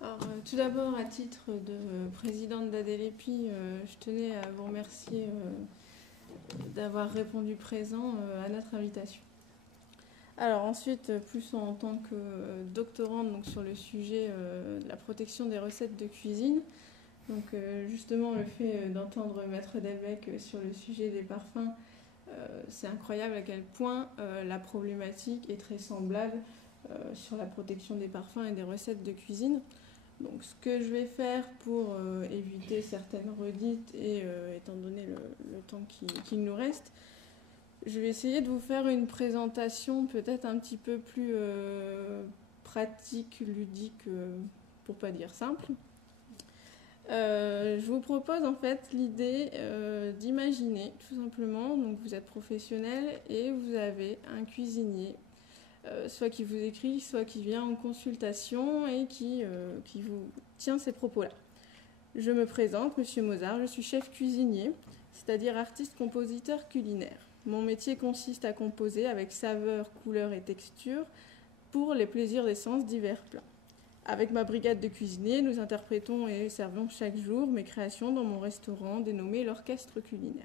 Tout d'abord, à titre de présidente d'Adélépi, je tenais à vous remercier d'avoir répondu présent à notre invitation. Alors ensuite, plus en tant que doctorante donc, sur le sujet de la protection des recettes de cuisine, donc justement le fait d'entendre Maître Delbecq sur le sujet des parfums, c'est incroyable à quel point la problématique est très semblable sur la protection des parfums et des recettes de cuisine. Donc ce que je vais faire pour éviter certaines redites et étant donné le temps qu'il nous reste, je vais essayer de vous faire une présentation peut-être un petit peu plus pratique, ludique, pour pas dire simple. Je vous propose en fait l'idée d'imaginer tout simplement, donc vous êtes professionnel et vous avez un cuisinier soit qui vous écrit, soit qui vient en consultation et qui vous tient ces propos-là. Je me présente, Monsieur Mozart, je suis chef cuisinier, c'est-à-dire artiste-compositeur culinaire. Mon métier consiste à composer avec saveur, couleur et texture pour les plaisirs des sens divers plats. Avec ma brigade de cuisiniers, nous interprétons et servons chaque jour mes créations dans mon restaurant dénommé l'Orchestre culinaire.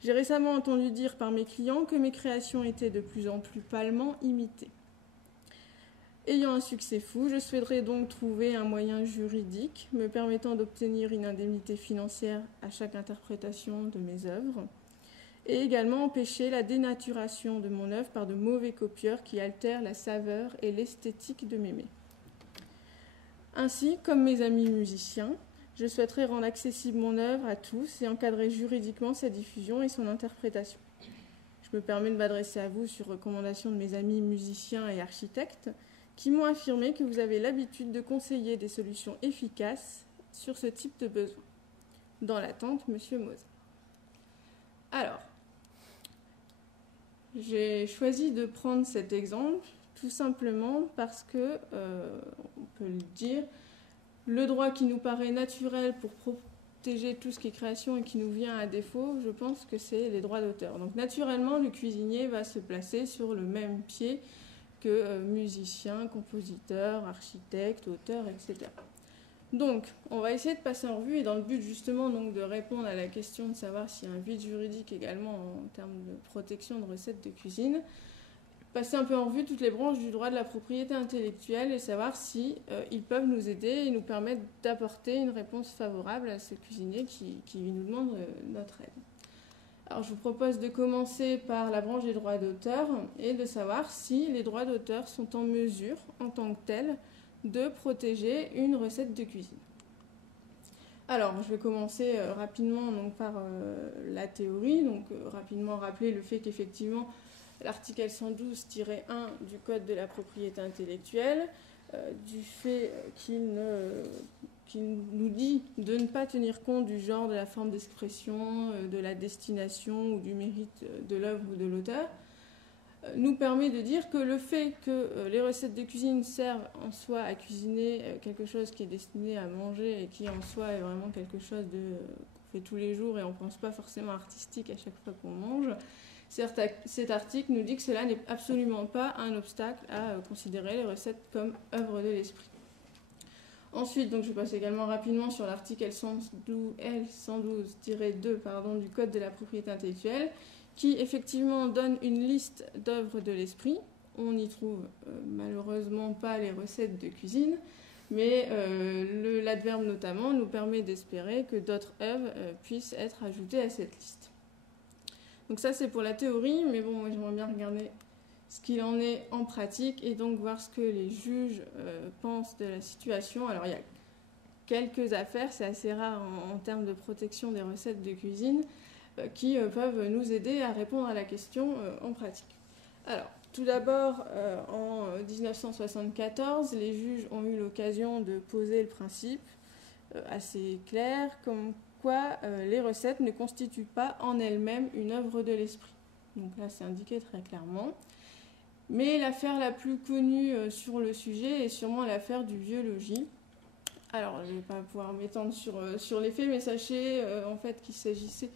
J'ai récemment entendu dire par mes clients que mes créations étaient de plus en plus pâlement imitées. Ayant un succès fou, je souhaiterais donc trouver un moyen juridique me permettant d'obtenir une indemnité financière à chaque interprétation de mes œuvres et également empêcher la dénaturation de mon œuvre par de mauvais copieurs qui altèrent la saveur et l'esthétique de mes mets. Ainsi, comme mes amis musiciens, je souhaiterais rendre accessible mon œuvre à tous et encadrer juridiquement sa diffusion et son interprétation. Je me permets de m'adresser à vous sur recommandation de mes amis musiciens et architectes qui m'ont affirmé que vous avez l'habitude de conseiller des solutions efficaces sur ce type de besoin. Dans l'attente, Monsieur Mozart. Alors, j'ai choisi de prendre cet exemple tout simplement parce que, on peut le dire, le droit qui nous paraît naturel pour protéger tout ce qui est création et qui nous vient à défaut, je pense que c'est les droits d'auteur. Donc naturellement, le cuisinier va se placer sur le même pied que musicien, compositeur, architecte, auteur, etc. Donc, on va essayer de passer en revue et dans le but justement donc, de répondre à la question de savoir s'il y a un vide juridique également en termes de protection de recettes de cuisine, passer un peu en revue toutes les branches du droit de la propriété intellectuelle et savoir si ils peuvent nous aider et nous permettre d'apporter une réponse favorable à ce cuisinier qui nous demande notre aide. Alors je vous propose de commencer par la branche des droits d'auteur et de savoir si les droits d'auteur sont en mesure, en tant que tels, de protéger une recette de cuisine. Alors je vais commencer rapidement donc, par la théorie, donc rapidement rappeler le fait qu'effectivement l'article 112-1 du Code de la propriété intellectuelle, du fait qu'il nous dit de ne pas tenir compte du genre, de la forme d'expression, de la destination ou du mérite de l'œuvre ou de l'auteur, nous permet de dire que le fait que les recettes de cuisine servent en soi à cuisiner quelque chose qui est destiné à manger et qui en soi est vraiment quelque chose qu'on fait tous les jours et on ne pense pas forcément artistique à chaque fois qu'on mange, cet article nous dit que cela n'est absolument pas un obstacle à considérer les recettes comme œuvre de l'esprit. Ensuite, donc, je passe également rapidement sur l'article L112-2 du Code de la propriété intellectuelle qui effectivement donne une liste d'œuvres de l'esprit. On n'y trouve malheureusement pas les recettes de cuisine, mais l'adverbe notamment nous permet d'espérer que d'autres œuvres puissent être ajoutées à cette liste. Donc ça c'est pour la théorie, mais bon, moi j'aimerais bien regarder ce qu'il en est en pratique et donc voir ce que les juges pensent de la situation. Alors il y a quelques affaires, c'est assez rare en termes de protection des recettes de cuisine, qui peuvent nous aider à répondre à la question en pratique. Alors, tout d'abord, en 1974, les juges ont eu l'occasion de poser le principe assez clair, comme quoi les recettes ne constituent pas en elles-mêmes une œuvre de l'esprit. Donc là, c'est indiqué très clairement. Mais l'affaire la plus connue sur le sujet est sûrement l'affaire du vieux logis. Alors, je ne vais pas pouvoir m'étendre sur les faits, mais sachez en fait qu'il s'agissait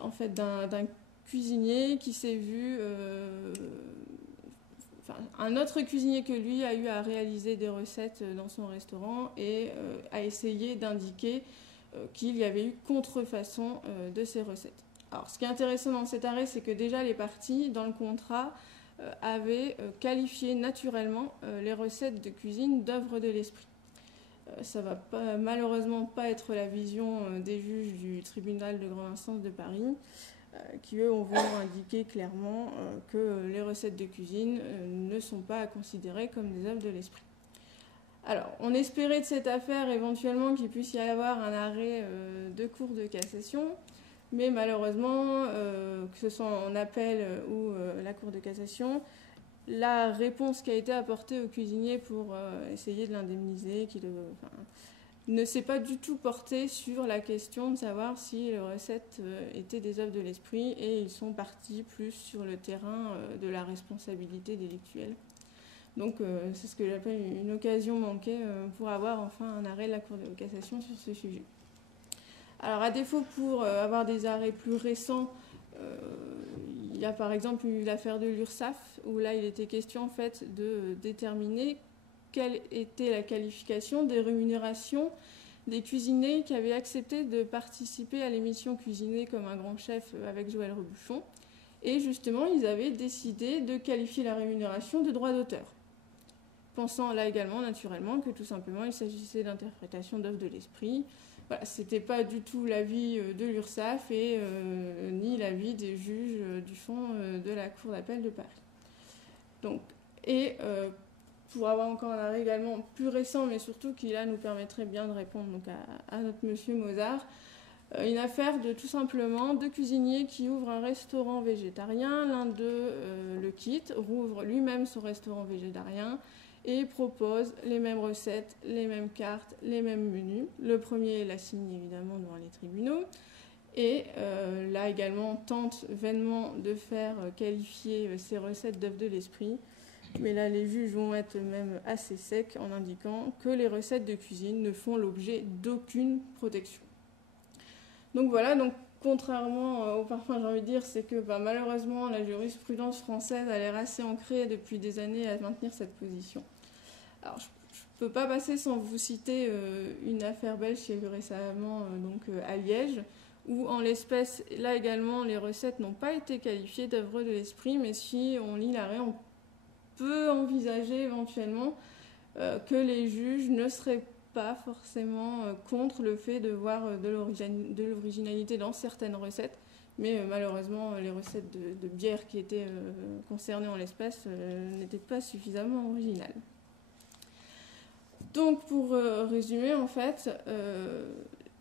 en fait d'un cuisinier qui s'est vu un autre cuisinier que lui a eu à réaliser des recettes dans son restaurant et a essayé d'indiquer qu'il y avait eu contrefaçon de ces recettes. Alors, ce qui est intéressant dans cet arrêt, c'est que déjà les parties, dans le contrat, avaient qualifié naturellement les recettes de cuisine d'œuvres de l'esprit. Ça ne va malheureusement pas être la vision des juges du tribunal de grande instance de Paris, qui eux vont indiquer clairement que les recettes de cuisine ne sont pas à considérer comme des œuvres de l'esprit. Alors, on espérait de cette affaire éventuellement qu'il puisse y avoir un arrêt de cour de cassation, mais malheureusement, que ce soit en appel ou la cour de cassation, la réponse qui a été apportée au cuisinier pour essayer de l'indemniser, ne s'est pas du tout portée sur la question de savoir si les recettes étaient des œuvres de l'esprit, et ils sont partis plus sur le terrain de la responsabilité délictuelle. Donc c'est ce que j'appelle une occasion manquée pour avoir enfin un arrêt de la Cour de cassation sur ce sujet. Alors à défaut pour avoir des arrêts plus récents, il y a par exemple eu l'affaire de l'URSSAF, où là il était question en fait de déterminer quelle était la qualification des rémunérations des cuisiniers qui avaient accepté de participer à l'émission Cuisiner comme un grand chef avec Joël Robuchon. Et justement, ils avaient décidé de qualifier la rémunération de droit d'auteur, pensant là également naturellement que tout simplement il s'agissait d'interprétation d'œuvres de l'esprit. Voilà, c'était pas du tout l'avis de l'URSSAF et ni l'avis des juges du fond de la Cour d'appel de Paris. Donc, pour avoir encore un arrêt également plus récent, mais surtout qui là nous permettrait bien de répondre donc, à notre monsieur Mozart, une affaire de tout simplement deux cuisiniers qui ouvrent un restaurant végétarien. L'un d'eux le quitte, rouvre lui-même son restaurant végétarien et propose les mêmes recettes, les mêmes cartes, les mêmes menus. Le premier la signe évidemment devant les tribunaux et là également tente vainement de faire qualifier ces recettes d'œuvres de l'esprit. Mais là, les juges vont être même assez secs en indiquant que les recettes de cuisine ne font l'objet d'aucune protection. Donc voilà, donc contrairement au parfum, j'ai envie de dire, c'est que malheureusement, la jurisprudence française a l'air assez ancrée depuis des années à maintenir cette position. Alors, je ne peux pas passer sans vous citer une affaire belge qui a eu récemment à Liège, où en l'espèce, là également, les recettes n'ont pas été qualifiées d'œuvres de l'esprit, mais si on lit l'arrêt, on peut envisager éventuellement que les juges ne seraient pas forcément contre le fait de voir de l'originalité dans certaines recettes, mais malheureusement les recettes de bière qui étaient concernées en l'espèce n'étaient pas suffisamment originales. Donc pour résumer, en fait,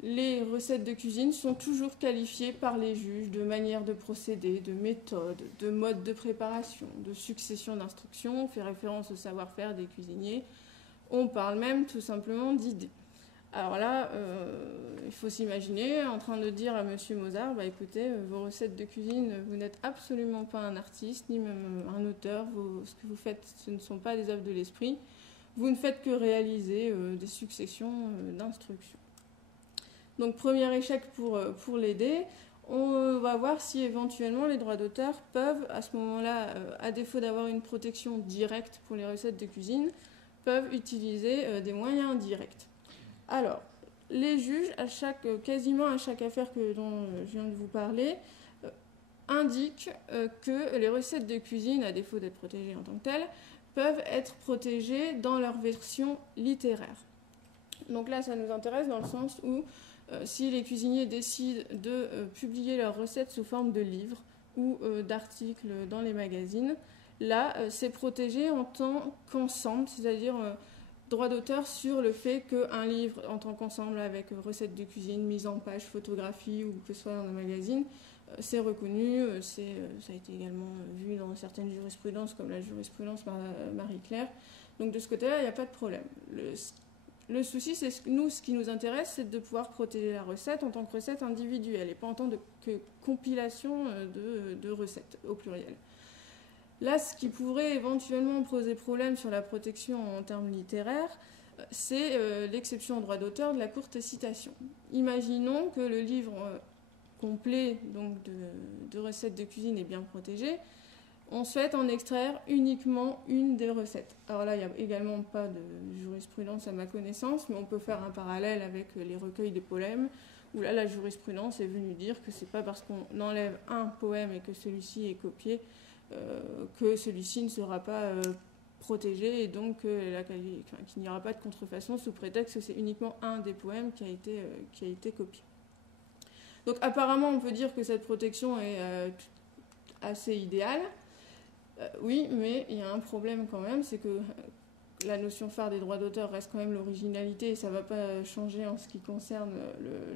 les recettes de cuisine sont toujours qualifiées par les juges de manière de procéder, de méthode, de mode de préparation, de succession d'instructions. On fait référence au savoir-faire des cuisiniers. On parle même tout simplement d'idées. Alors là, il faut s'imaginer en train de dire à monsieur Mozart, écoutez, vos recettes de cuisine, vous n'êtes absolument pas un artiste, ni même un auteur. Ce que vous faites, ce ne sont pas des œuvres de l'esprit. Vous ne faites que réaliser des successions d'instructions. Donc premier échec pour l'aider. On va voir si éventuellement les droits d'auteur peuvent, à ce moment-là, à défaut d'avoir une protection directe pour les recettes de cuisine, peuvent utiliser des moyens indirects. Alors, les juges, quasiment à chaque affaire dont je viens de vous parler, indiquent que les recettes de cuisine, à défaut d'être protégées en tant que telles, peuvent être protégées dans leur version littéraire. Donc là, ça nous intéresse dans le sens où si les cuisiniers décident de publier leurs recettes sous forme de livres ou d'articles dans les magazines, là, c'est protégé en tant qu'ensemble, c'est-à-dire droit d'auteur sur le fait qu'un livre en tant qu'ensemble avec recettes de cuisine, mise en page, photographie ou que ce soit dans un magazine, c'est reconnu, ça a été également vu dans certaines jurisprudences comme la jurisprudence Marie-Claire. Donc de ce côté-là, il n'y a pas de problème. Le souci, c'est que ce qui nous intéresse, c'est de pouvoir protéger la recette en tant que recette individuelle et pas en tant que compilation de recettes au pluriel. Là, ce qui pourrait éventuellement poser problème sur la protection en termes littéraires, c'est l'exception au droit d'auteur de la courte citation. Imaginons que le livre complet donc de recettes de cuisine est bien protégé. on souhaite en extraire uniquement une des recettes. Alors là, il n'y a également pas de jurisprudence à ma connaissance, mais on peut faire un parallèle avec les recueils des poèmes, où là, la jurisprudence est venue dire que c'est pas parce qu'on enlève un poème et que celui-ci est copié que celui-ci ne sera pas protégé, et donc qu'il n'y aura pas de contrefaçon sous prétexte que c'est uniquement un des poèmes qui a été copié. Donc apparemment, on peut dire que cette protection est assez idéale. Oui, mais il y a un problème quand même, c'est que la notion phare des droits d'auteur reste quand même l'originalité, et ça ne va pas changer en ce qui concerne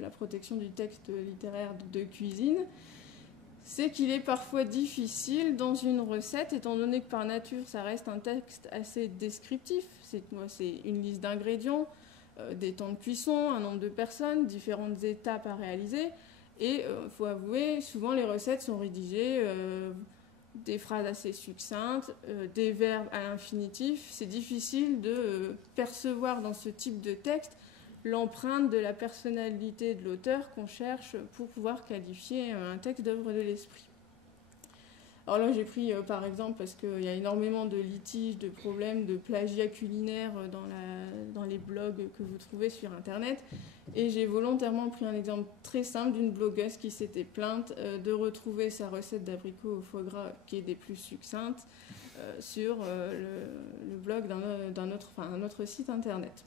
la protection du texte littéraire de cuisine. C'est qu'il est parfois difficile dans une recette, étant donné que par nature ça reste un texte assez descriptif. C'est une liste d'ingrédients, des temps de cuisson, un nombre de personnes, différentes étapes à réaliser. Et il faut avouer, souvent les recettes sont rédigées, des phrases assez succinctes, des verbes à l'infinitif. C'est difficile de percevoir dans ce type de texte l'empreinte de la personnalité de l'auteur qu'on cherche pour pouvoir qualifier un texte d'œuvre de l'esprit. Alors là, j'ai pris par exemple, parce qu'il y a énormément de litiges, de problèmes de plagiat culinaire dans les blogs que vous trouvez sur Internet, et j'ai volontairement pris un exemple très simple d'une blogueuse qui s'était plainte de retrouver sa recette d'abricots au foie gras, qui est des plus succinctes, sur le blog un autre site Internet.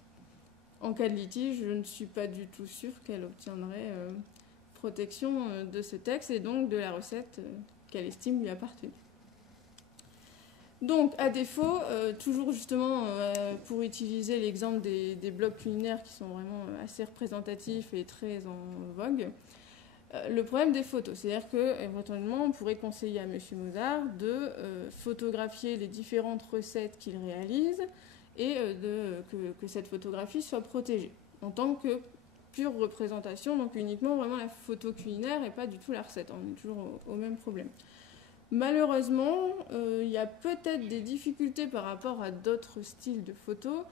En cas de litige, je ne suis pas du tout sûre qu'elle obtiendrait protection de ce texte et donc de la recette qu'elle estime lui appartenir. Donc, à défaut, toujours justement pour utiliser l'exemple des blogs culinaires qui sont vraiment assez représentatifs et très en vogue, le problème des photos, c'est-à-dire qu'éventuellement on pourrait conseiller à M. Mozart de photographier les différentes recettes qu'il réalise et que cette photographie soit protégée en tant que pure représentation, donc uniquement vraiment la photo culinaire et pas du tout la recette. On est toujours au même problème. Malheureusement, il y a peut-être des difficultés par rapport à d'autres styles de photos,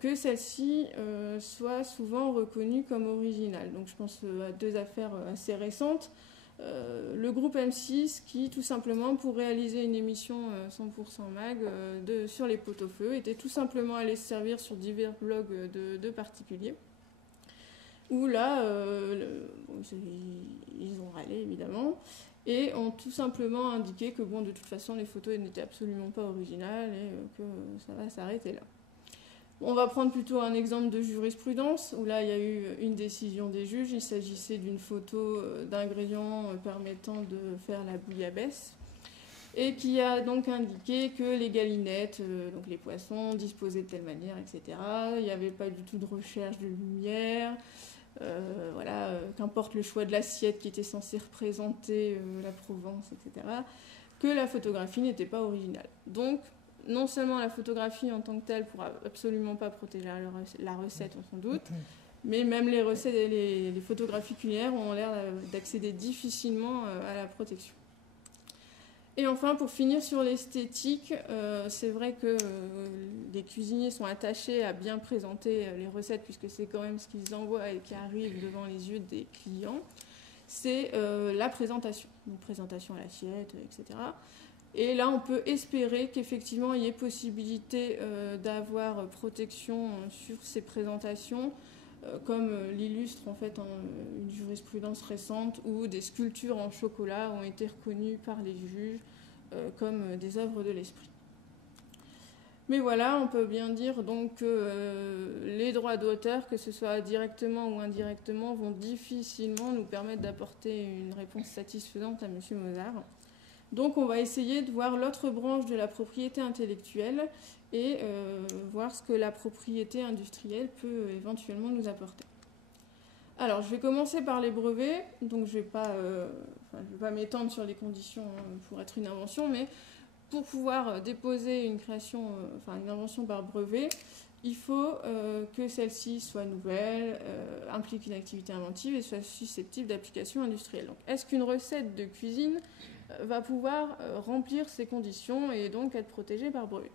que celle-ci soit souvent reconnue comme originale. Donc je pense à deux affaires assez récentes. Le groupe M6 qui, tout simplement, pour réaliser une émission 100% mag sur les pot-au-feu, était tout simplement allé se servir sur divers blogs de particuliers, où là, ils ont râlé, évidemment, et ont tout simplement indiqué que, bon, de toute façon, les photos n'étaient absolument pas originales et que ça va s'arrêter là. On va prendre plutôt un exemple de jurisprudence, où là, il y a eu une décision des juges. Il s'agissait d'une photo d'ingrédients permettant de faire la bouillabaisse, et qui a donc indiqué que les galinettes, donc les poissons, disposaient de telle manière, etc. Il n'y avait pas du tout de recherche de lumière. Qu'importe le choix de l'assiette qui était censée représenter la Provence, etc., que la photographie n'était pas originale. Donc, non seulement la photographie en tant que telle ne pourra absolument pas protéger la recette, on s'en doute, mais même les recettes et les photographies culinaires ont l'air d'accéder difficilement à la protection. Et enfin, pour finir sur l'esthétique, c'est vrai que les cuisiniers sont attachés à bien présenter les recettes, puisque c'est quand même ce qu'ils envoient et qui arrive devant les yeux des clients. C'est la présentation, donc présentation à l'assiette, etc. Et là, on peut espérer qu'effectivement, il y ait possibilité d'avoir protection sur ces présentations, comme l'illustre en fait une jurisprudence récente où des sculptures en chocolat ont été reconnues par les juges comme des œuvres de l'esprit. Mais voilà, on peut bien dire donc que les droits d'auteur, que ce soit directement ou indirectement, vont difficilement nous permettre d'apporter une réponse satisfaisante à M. Mozart. Donc on va essayer de voir l'autre branche de la propriété intellectuelle et voir ce que la propriété industrielle peut éventuellement nous apporter. Alors je vais commencer par les brevets, donc je ne vais pas m'étendre sur les conditions pour être une invention, mais pour pouvoir déposer une invention par brevet, il faut que celle-ci soit nouvelle, implique une activité inventive et soit susceptible d'application industrielle. Donc est-ce qu'une recette de cuisine va pouvoir remplir ces conditions et donc être protégée par brevet?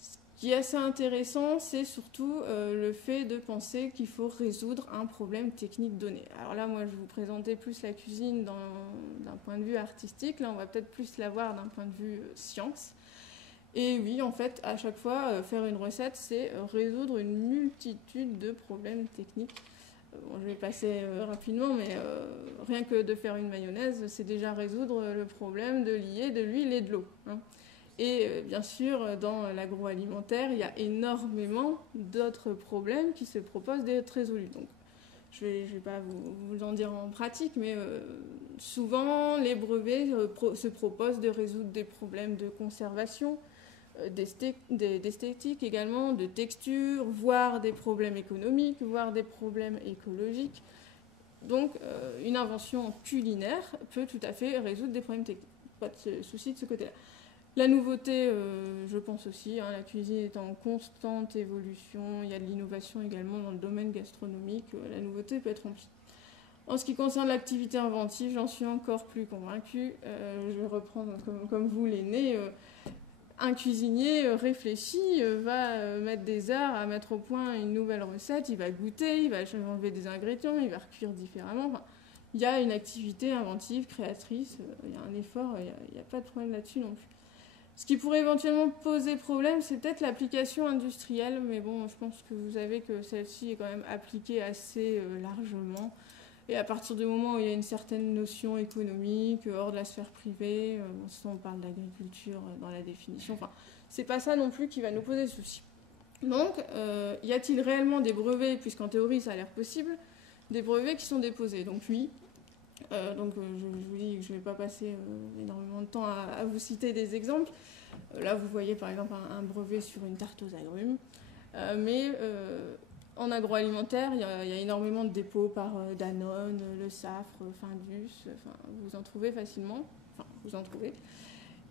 Ce qui est assez intéressant, c'est surtout le fait de penser qu'il faut résoudre un problème technique donné. Alors là, moi, je vais vous présenter plus la cuisine d'un point de vue artistique. Là, on va peut-être plus la voir d'un point de vue science. Et oui, en fait, à chaque fois, faire une recette, c'est résoudre une multitude de problèmes techniques. Bon, je vais passer rapidement, mais rien que de faire une mayonnaise, c'est déjà résoudre le problème de lier de l'huile et de l'eau, hein. Et bien sûr, dans l'agroalimentaire, il y a énormément d'autres problèmes qui se proposent d'être résolus. Donc, je vais pas vous en dire en pratique, mais souvent, les brevets se proposent de résoudre des problèmes de conservation, d'esthétique également, de texture, voire des problèmes économiques, voire des problèmes écologiques. Donc, une invention culinaire peut tout à fait résoudre des problèmes techniques. Pas de souci de ce côté-là. La nouveauté, je pense aussi, hein, la cuisine est en constante évolution, il y a de l'innovation également dans le domaine gastronomique, la nouveauté peut être remplie. En ce qui concerne l'activité inventive, j'en suis encore plus convaincue. Je vais reprendre comme vous les nez. Un cuisinier réfléchi va mettre des heures à mettre au point une nouvelle recette, il va goûter, il va enlever des ingrédients, il va recuire différemment. Enfin, il y a une activité inventive, créatrice, il y a un effort, il n'y a pas de problème là-dessus non plus. Ce qui pourrait éventuellement poser problème, c'est peut-être l'application industrielle, mais bon, je pense que vous savez que celle-ci est quand même appliquée assez largement. Et à partir du moment où il y a une certaine notion économique, hors de la sphère privée, on parle d'agriculture dans la définition, enfin, c'est pas ça non plus qui va nous poser souci. Donc, y a-t-il réellement des brevets, puisqu'en théorie ça a l'air possible, des brevets qui sont déposés? Donc oui. Je vous dis que je ne vais pas passer énormément de temps à vous citer des exemples. Là, vous voyez par exemple un brevet sur une tarte aux agrumes. En agroalimentaire, il y a énormément de dépôts par Danone, Le Safre, Findus. Enfin, vous en trouvez facilement. Enfin, vous en trouvez.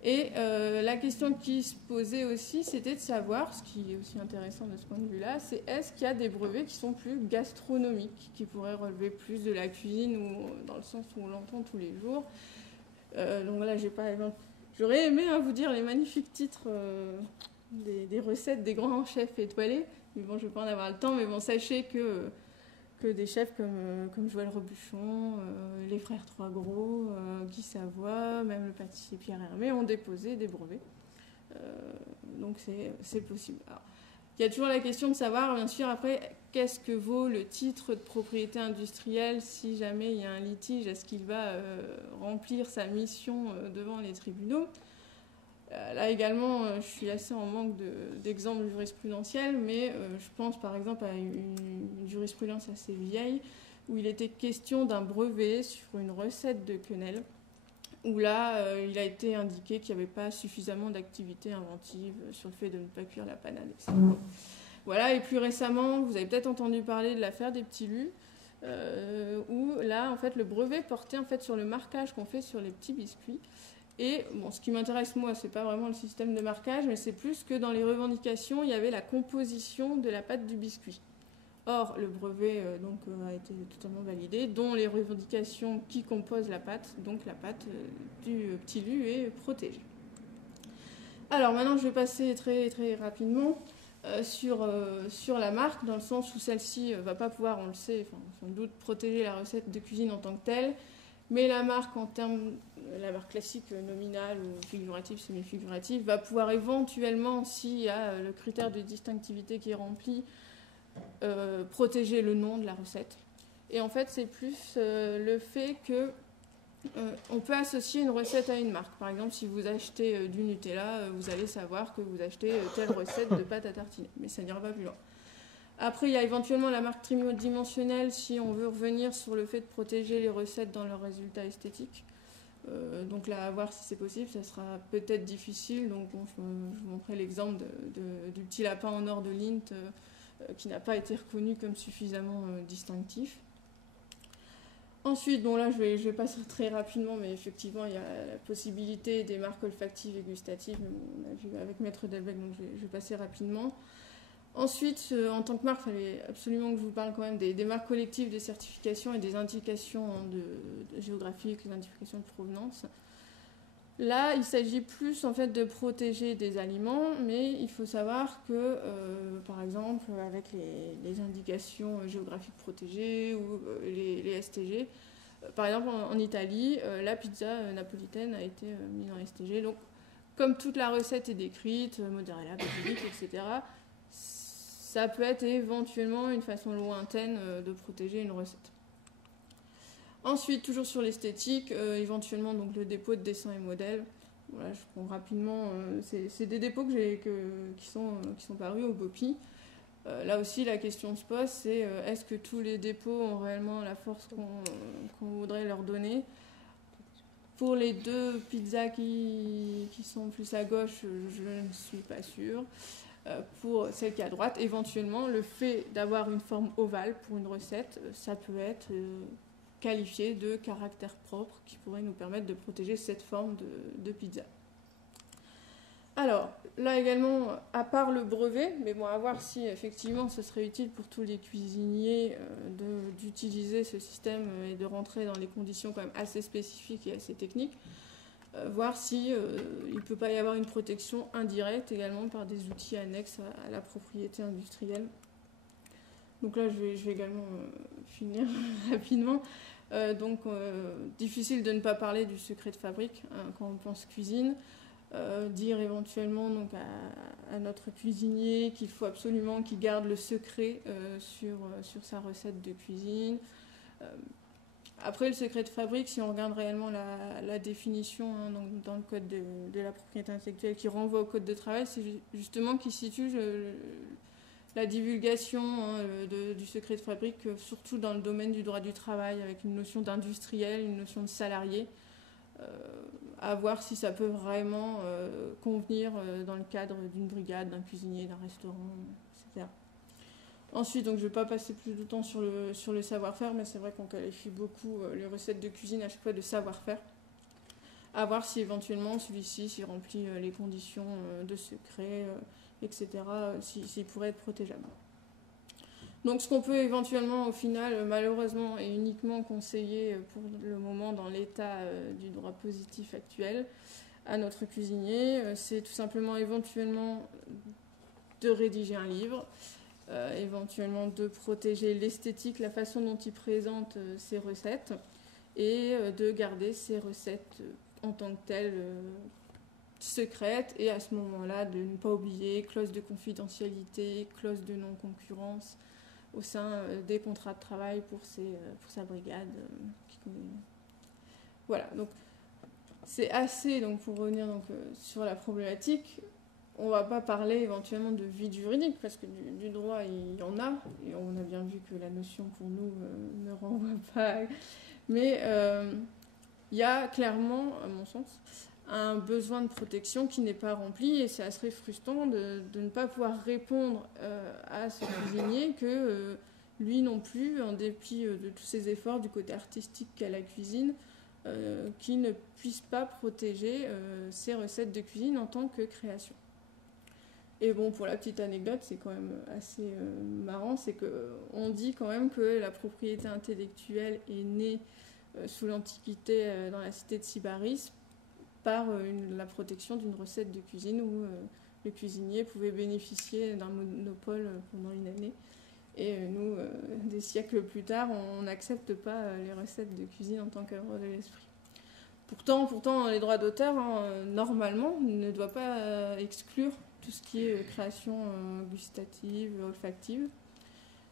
Et la question qui se posait aussi, c'était de savoir, ce qui est aussi intéressant de ce point de vue-là, c'est est-ce qu'il y a des brevets qui sont plus gastronomiques, qui pourraient relever plus de la cuisine, ou dans le sens où on l'entend tous les jours. Donc là, j'aurais aimé vous dire les magnifiques titres des recettes des grands chefs étoilés, mais bon, je ne vais pas en avoir le temps, mais bon, sachez que des chefs comme Joël Robuchon, les frères Trois Gros, Guy Savoie, même le pâtissier Pierre Hermé ont déposé des brevets. Donc c'est possible. Alors, il y a toujours la question de savoir, bien sûr, après, qu'est-ce que vaut le titre de propriété industrielle si jamais il y a un litige? Est-ce qu'il va remplir sa mission devant les tribunaux? Là également, je suis assez en manque d'exemples jurisprudentiels, mais je pense par exemple à une jurisprudence assez vieille où il était question d'un brevet sur une recette de quenelle, où là, il a été indiqué qu'il n'y avait pas suffisamment d'activité inventive sur le fait de ne pas cuire la panade, etc. Voilà, et plus récemment, vous avez peut-être entendu parler de l'affaire des petits lus, où là, en fait, le brevet portait en fait sur le marquage qu'on fait sur les petits biscuits. Et bon, ce qui m'intéresse, moi, c'est pas vraiment le système de marquage, mais c'est plus que dans les revendications, il y avait la composition de la pâte du biscuit. Or, le brevet a été totalement validé, dont les revendications qui composent la pâte, donc la pâte du petit lu est protégée. Alors maintenant, je vais passer très, très rapidement sur la marque, dans le sens où celle-ci ne va pas pouvoir, on le sait, sans doute, protéger la recette de cuisine en tant que telle. Mais la marque, la marque classique nominale ou figurative, semi-figurative, va pouvoir éventuellement, s'il y a le critère de distinctivité qui est rempli, protéger le nom de la recette. Et en fait, c'est plus le fait que on peut associer une recette à une marque. Par exemple, si vous achetez du Nutella, vous allez savoir que vous achetez telle recette de pâte à tartiner. Mais ça n'ira pas plus loin. Après, il y a éventuellement la marque tridimensionnelle si on veut revenir sur le fait de protéger les recettes dans leurs résultats esthétiques. Donc là, à voir si c'est possible, ça sera peut-être difficile. Donc bon, je vous montrerai l'exemple du petit lapin en or de Lindt qui n'a pas été reconnu comme suffisamment distinctif. Ensuite, bon là, je vais passer très rapidement, mais effectivement, il y a la possibilité des marques olfactives et gustatives. On a vu avec Maître Delbecq, donc je vais passer rapidement. Ensuite, en tant que marque, il fallait absolument que je vous parle quand même des marques collectives, des certifications et des indications géographiques, les indications de provenance. Là, il s'agit plus en fait de protéger des aliments, mais il faut savoir que, par exemple, avec les indications géographiques protégées ou les STG, par exemple en Italie, la pizza napolitaine a été mise en STG. Donc, comme toute la recette est décrite, mozzarella, basilic, etc., ça peut être éventuellement une façon lointaine de protéger une recette. Ensuite, toujours sur l'esthétique, éventuellement donc, le dépôt de dessins et modèles. Voilà, je prends rapidement, c'est des dépôts qui sont parus au BOPI. Là aussi, la question se pose, c'est est-ce que tous les dépôts ont réellement la force qu'on voudrait leur donner? Pour les deux pizzas qui sont plus à gauche, je ne suis pas sûre. Pour celle qui est à droite, éventuellement, le fait d'avoir une forme ovale pour une recette, ça peut être qualifié de caractère propre qui pourrait nous permettre de protéger cette forme de pizza. Alors, là également, à part le brevet, mais bon, à voir si effectivement ce serait utile pour tous les cuisiniers d'utiliser ce système et de rentrer dans les conditions quand même assez spécifiques et assez techniques, voir si il ne peut pas y avoir une protection indirecte également par des outils annexes à la propriété industrielle. Donc là, je vais également finir rapidement. Difficile de ne pas parler du secret de fabrique quand on pense cuisine. Dire éventuellement donc, à notre cuisinier qu'il faut absolument qu'il garde le secret sur sa recette de cuisine. Après, le secret de fabrique, si on regarde réellement la définition donc, dans le code de la propriété intellectuelle qui renvoie au code de travail, c'est justement qui situe la divulgation du secret de fabrique, surtout dans le domaine du droit du travail, avec une notion d'industriel, une notion de salarié, à voir si ça peut vraiment convenir dans le cadre d'une brigade, d'un cuisinier, d'un restaurant, etc. Ensuite, donc, je ne vais pas passer plus de temps sur le savoir-faire, mais c'est vrai qu'on qualifie beaucoup les recettes de cuisine à chaque fois de savoir-faire. À voir si éventuellement celui-ci, s'il remplit les conditions de secret, etc., s'il pourrait être protégeable. Donc ce qu'on peut éventuellement au final malheureusement et uniquement conseiller pour le moment dans l'état du droit positif actuel à notre cuisinier, c'est tout simplement éventuellement de rédiger un livre, éventuellement de protéger l'esthétique, la façon dont il présente ses recettes et de garder ses recettes en tant que telles secrètes et à ce moment-là de ne pas oublier clause de confidentialité, clause de non-concurrence au sein des contrats de travail pour sa brigade. Voilà, donc c'est assez, donc, pour revenir donc, sur la problématique, on ne va pas parler éventuellement de vide juridique, parce que du droit, il y en a, et on a bien vu que la notion pour nous ne renvoie pas, mais il y a clairement, à mon sens, un besoin de protection qui n'est pas rempli et c'est assez frustrant de ne pas pouvoir répondre à ce cuisinier que lui non plus, en dépit de tous ses efforts du côté artistique qu'a la cuisine, qui ne puisse pas protéger ses recettes de cuisine en tant que création. Et bon, pour la petite anecdote, c'est quand même assez marrant, c'est qu'on dit quand même que la propriété intellectuelle est née sous l'Antiquité dans la cité de Sybaris par la protection d'une recette de cuisine où le cuisinier pouvait bénéficier d'un monopole pendant une année. Et nous, des siècles plus tard, on n'accepte pas les recettes de cuisine en tant qu'œuvre de l'esprit. Pourtant, les droits d'auteur, normalement, ne doivent pas exclure tout ce qui est création gustative, olfactive.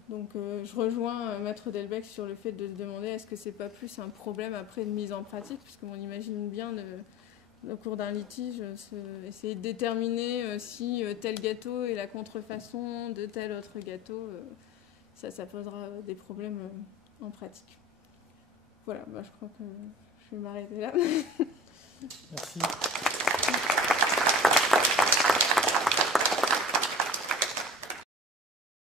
Donc je rejoins Maître Delbecq sur le fait de se demander est-ce que c'est pas plus un problème après de mise en pratique, parce qu'on imagine bien au cours d'un litige essayer de déterminer si tel gâteau est la contrefaçon de tel autre gâteau, ça posera des problèmes en pratique. Voilà, je crois que je vais m'arrêter là. Merci.